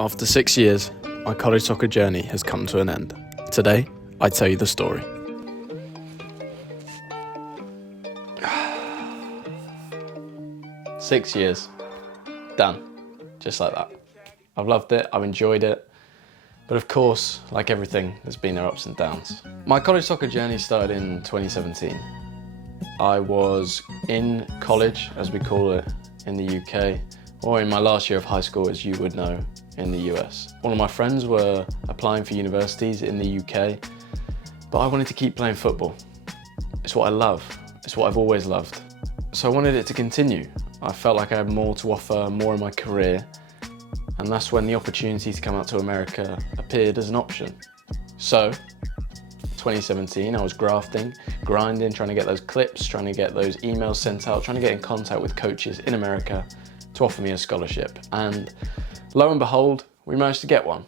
After 6 years, my college soccer journey has come to an end. Today, I tell you the story. Six years. Done. Just like that. I've loved it, I've enjoyed it. But of course, like everything, there's been their ups and downs. My college soccer journey started in 2017. I was in college, as we call it in the UK, or in my last year of high school, as you would know, in the US. All of my friends were applying for universities in the UK, but I wanted to keep playing football. It's what I love. It's what I've always loved. So I wanted it to continue. I felt like I had more to offer, more in my career, and that's when the opportunity to come out to America appeared as an option. So, 2017, I was grafting, grinding, trying to get those clips, trying to get those emails sent out, trying to get in contact with coaches in America to offer me a scholarship. And lo and behold, we managed to get one.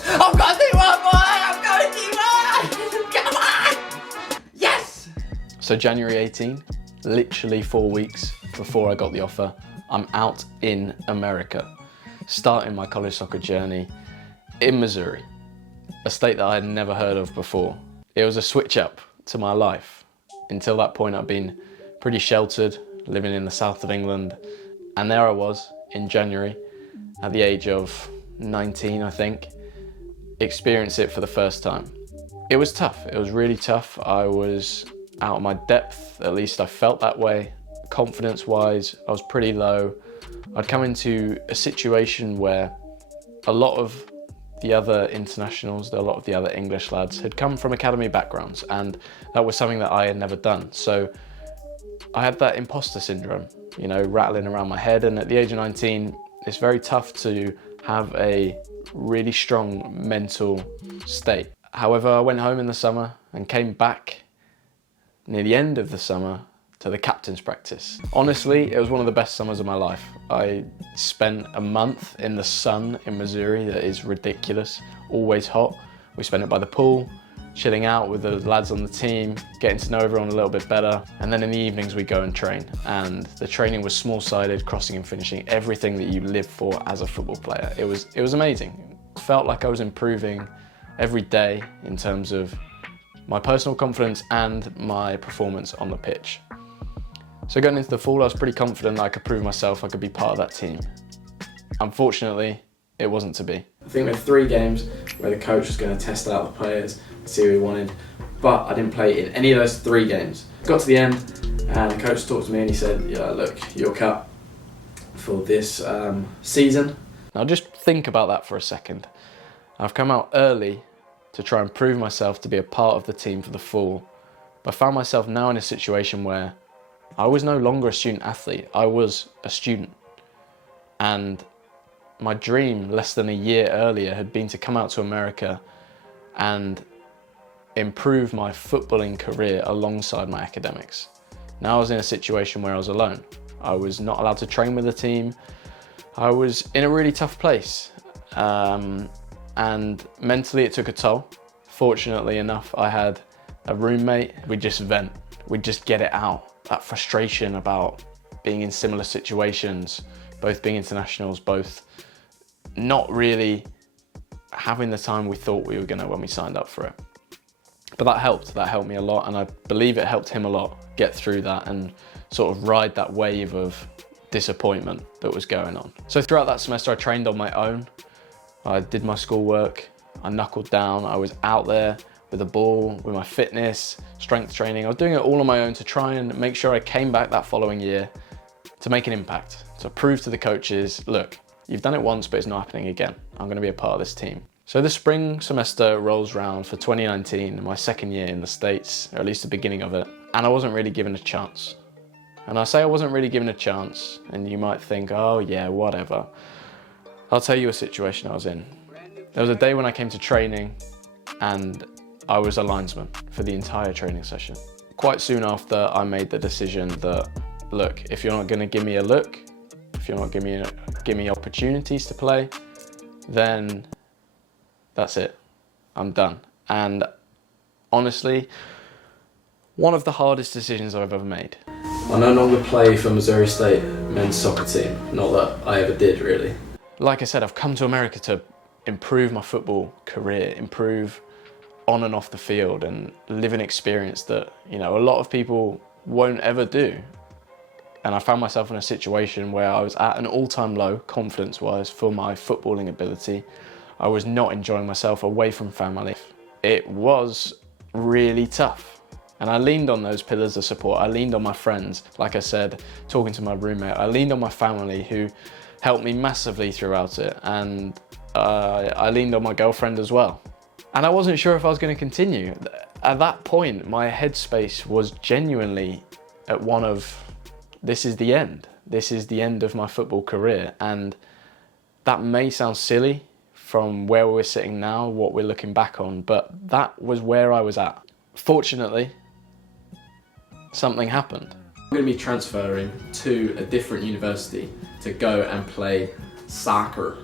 I've got D1, boy! I've got D1! Come on! Yes! So January 18, literally 4 weeks before I got the offer, I'm out in America, starting my college soccer journey in Missouri, a state that I had never heard of before. It was a switch up to my life. Until that point, I'd been pretty sheltered, living in the south of England, and there I was in January, at the age of 19, I think, experience it for the first time. It was tough. It was really tough. I was out of my depth, at least I felt that way. Confidence-wise, I was pretty low. I'd come into a situation where a lot of the other internationals, a lot of the other English lads had come from academy backgrounds, and that was something that I had never done. So I had that imposter syndrome, you know, rattling around my head, and at the age of 19, it's very tough to have a really strong mental state. However, I went home in the summer and came back near the end of the summer to the captain's practice. Honestly, it was one of the best summers of my life. I spent a month in the sun in Missouri that is ridiculous, always hot. We spent it by the pool, chilling out with the lads on the team, getting to know everyone a little bit better. And then in the evenings we go and train. And the training was small-sided, crossing and finishing, everything that you live for as a football player. It was amazing. It felt like I was improving every day in terms of my personal confidence and my performance on the pitch. So going into the fall, I was pretty confident that I could prove myself, I could be part of that team. Unfortunately, it wasn't to be. I think we had 3 games where the coach was going to test out the players, see who he wanted, but I didn't play in any of those 3 games. Got to the end, and the coach talked to me and he said, yeah, look, you're cut for this season. Now just think about that for a second. I've come out early to try and prove myself to be a part of the team for the fall, but I found myself now in a situation where I was no longer a student athlete, I was a student. And my dream less than a year earlier had been to come out to America and improve my footballing career alongside my academics. Now I was in a situation where I was alone. I was not allowed to train with the team. I was in a really tough place. And mentally it took a toll. Fortunately enough, I had a roommate. We'd just vent, we'd just get it out. That frustration about being in similar situations, both being internationals, both not really having the time we thought we were gonna when we signed up for it. But that helped me a lot, and I believe it helped him a lot get through that and sort of ride that wave of disappointment that was going on. So throughout that semester I trained on my own. I did my schoolwork, I knuckled down, I was out there with the ball, with my fitness, strength training. I was doing it all on my own to try and make sure I came back that following year to make an impact, to prove to the coaches, look, you've done it once, but it's not happening again. I'm gonna be a part of this team. So the spring semester rolls round for 2019, my second year in the States, or at least the beginning of it, and I wasn't really given a chance. And I say I wasn't really given a chance, and you might think, oh yeah, whatever. I'll tell you a situation I was in. There was a day when I came to training, and I was a linesman for the entire training session. Quite soon after, I made the decision that, look, if you're not gonna give me a look, if you're not give me opportunities to play, then that's it, I'm done. And honestly, one of the hardest decisions I've ever made. I no longer play for Missouri State men's soccer team, not that I ever did really. like I said, I've come to America to improve my football career, improve on and off the field, and live an experience that, you know, a lot of people won't ever do. And I found myself in a situation where I was at an all-time low, confidence-wise, for my footballing ability. I was not enjoying myself, away from family. It was really tough. And I leaned on those pillars of support. I leaned on my friends, like I said, talking to my roommate. I leaned on my family, who helped me massively throughout it. And I leaned on my girlfriend as well. And I wasn't sure if I was going to continue. At that point, my headspace was genuinely at one of, this is the end. This is the end of my football career. And that may sound silly from where we're sitting now, what we're looking back on, but that was where I was at. Fortunately, something happened. I'm going to be transferring to a different university to go and play soccer.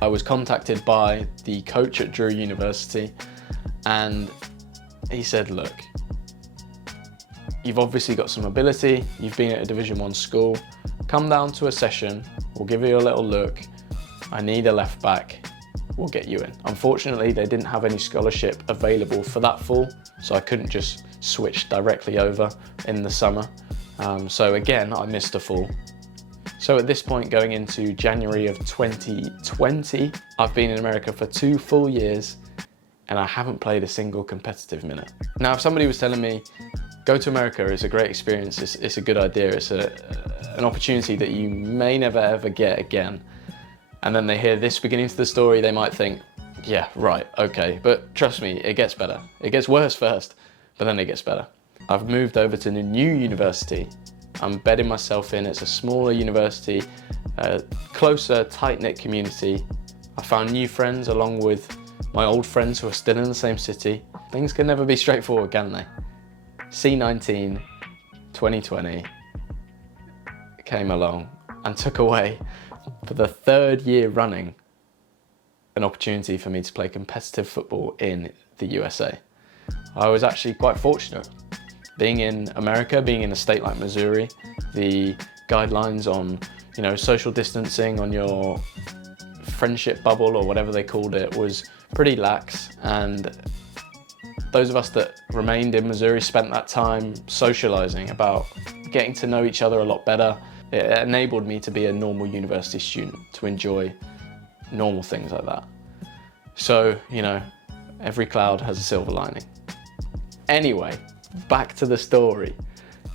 I was contacted by the coach at Drew University, and he said, look, you've obviously got some ability, you've been at a Division 1 school, come down to a session, we'll give you a little look, I need a left back, we'll get you in. Unfortunately, they didn't have any scholarship available for that fall, so I couldn't just switch directly over in the summer. So again, I missed a fall. So at this point, going into January of 2020, I've been in America for 2 full years and I haven't played a single competitive minute. Now, if somebody was telling me, go to America, it's a great experience, it's a good idea, it's an opportunity that you may never ever get again, and then they hear this beginning to the story, they might think, yeah, right, okay, but trust me, it gets better. It gets worse first, but then it gets better. I've moved over to the new university. I'm bedding myself in. It's a smaller university, a closer, tight-knit community. I found new friends along with my old friends who are still in the same city. Things can never be straightforward, can they? C19 2020 came along and took away, for the 3rd year running, an opportunity for me to play competitive football in the USA. I was actually quite fortunate. Being in America, being in a state like Missouri, the guidelines on, you know, social distancing, on your friendship bubble or whatever they called it, was pretty lax, and those of us that remained in Missouri spent that time socializing, about getting to know each other a lot better. It enabled me to be a normal university student, to enjoy normal things like that. So, you know, every cloud has a silver lining. Anyway, back to the story.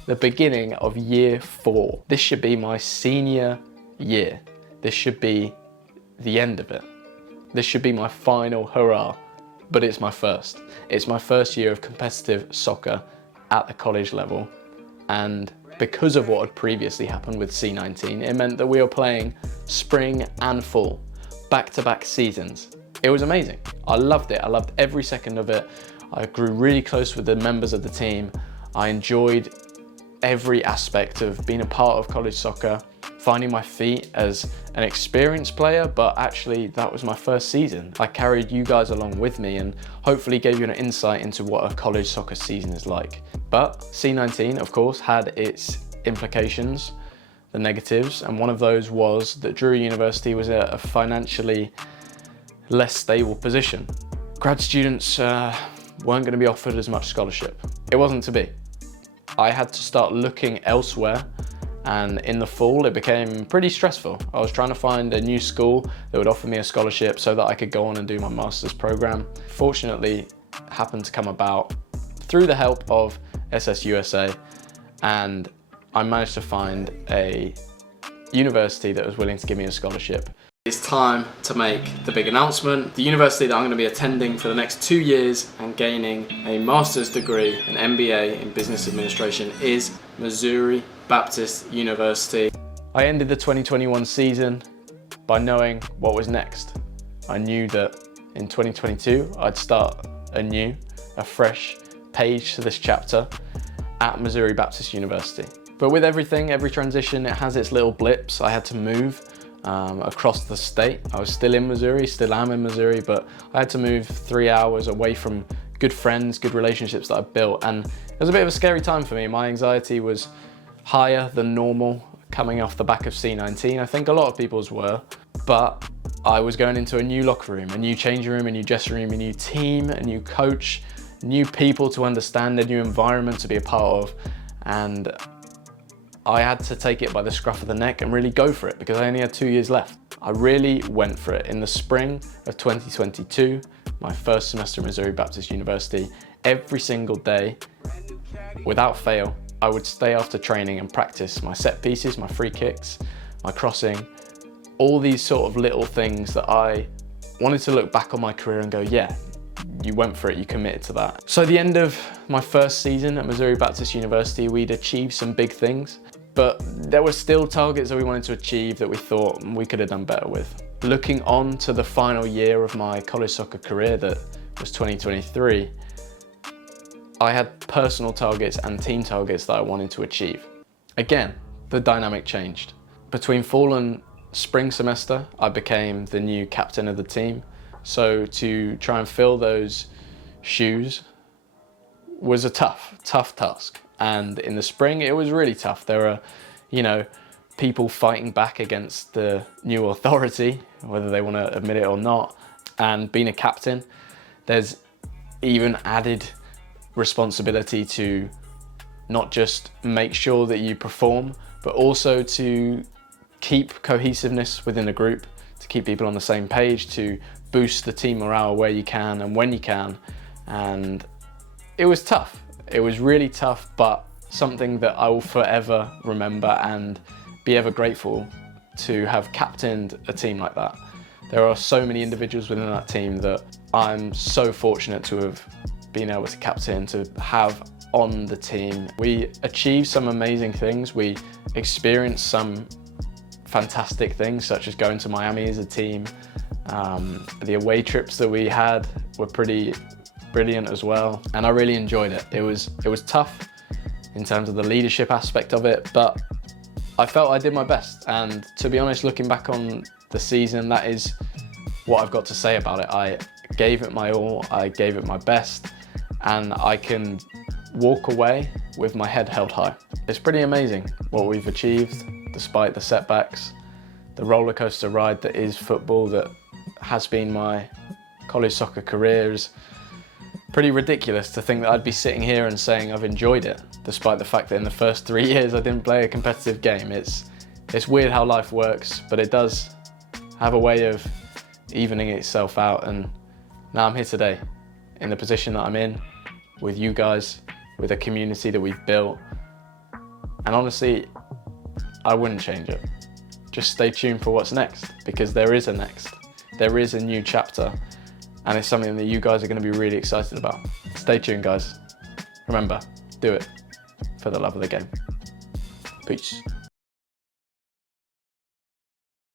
The beginning of year 4. This should be my senior year. This should be the end of it. This should be my final hurrah, but it's my first. It's my first year of competitive soccer at the college level, and because of what had previously happened with C19, it meant that we were playing spring and fall, back-to-back seasons. It was amazing. I loved it. I loved every second of it. I grew really close with the members of the team. I enjoyed every aspect of being a part of college soccer, finding my feet as an experienced player, but actually that was my first season. I carried you guys along with me and hopefully gave you an insight into what a college soccer season is like. But C19, of course, had its implications, the negatives, and one of those was that Drew University was a financially less stable position. Grad students weren't going to be offered as much scholarship. It wasn't to be. I had to start looking elsewhere, and in the fall it became pretty stressful. I was trying to find a new school that would offer me a scholarship so that I could go on and do my master's program. Fortunately, it happened to come about through the help of SSUSA, and I managed to find a university that was willing to give me a scholarship. It's time to make the big announcement. The university that I'm going to be attending for the next 2 years and gaining a master's degree, an MBA in business administration, is Missouri Baptist University. I ended the 2021 season by knowing what was next. I knew that in 2022 I'd start a fresh page to this chapter at Missouri Baptist University. But with everything, every transition, it has its little blips. I had to move across the state. I was still in Missouri, still am in Missouri, but I had to move 3 hours away from good friends, good relationships that I built, and it was a bit of a scary time for me. My anxiety was higher than normal coming off the back of C19. I think a lot of people's were, but I was going into a new locker room, a new changing room, a new dressing room, a new team, a new coach, new people to understand, a new environment to be a part of. And I had to take it by the scruff of the neck and really go for it because I only had 2 years left. I really went for it. In the spring of 2022, my first semester at Missouri Baptist University, every single day, without fail, I would stay after training and practice my set pieces, my free kicks, my crossing, all these sort of little things that I wanted to look back on my career and go, yeah, you went for it, you committed to that. So at the end of my first season at Missouri Baptist University, we'd achieved some big things, but there were still targets that we wanted to achieve that we thought we could have done better with. Looking on to the final year of my college soccer career, that was 2023, I had personal targets and team targets that I wanted to achieve. Again, the dynamic changed. Between fall and spring semester, I became the new captain of the team. So to try and fill those shoes was a tough task. And in the spring, it was really tough. There were, people fighting back against the new authority, whether they want to admit it or not. And being a captain, there's even added responsibility to not just make sure that you perform, but also to keep cohesiveness within the group, to keep people on the same page, to boost the team morale where you can and when you can. And it was tough. It was really tough, but something that I will forever remember and be ever grateful to have captained a team like that. There are so many individuals within that team that I'm so fortunate to have been able to captain, to have on the team. We achieved some amazing things. We experienced some fantastic things, such as going to Miami as a team. The away trips that we had were pretty brilliant as well, and I really enjoyed it. It was tough in terms of the leadership aspect of it, but I felt I did my best. And to be honest, looking back on the season, that is what I've got to say about it. I gave it my all, I gave it my best, and I can walk away with my head held high. It's pretty amazing what we've achieved despite the setbacks, the roller coaster ride that is football, that has been my college soccer career. Is pretty ridiculous to think that I'd be sitting here and saying I've enjoyed it, despite the fact that in the first 3 years I didn't play a competitive game. It's weird how life works, but it does have a way of evening itself out. And now I'm here today in the position that I'm in, with you guys, with a community that we've built. And honestly, I wouldn't change it. Just stay tuned for what's next, because there is a next. There is a new chapter, and it's something that you guys are going to be really excited about. Stay tuned, guys. Remember, do it for the love of the game. Peace.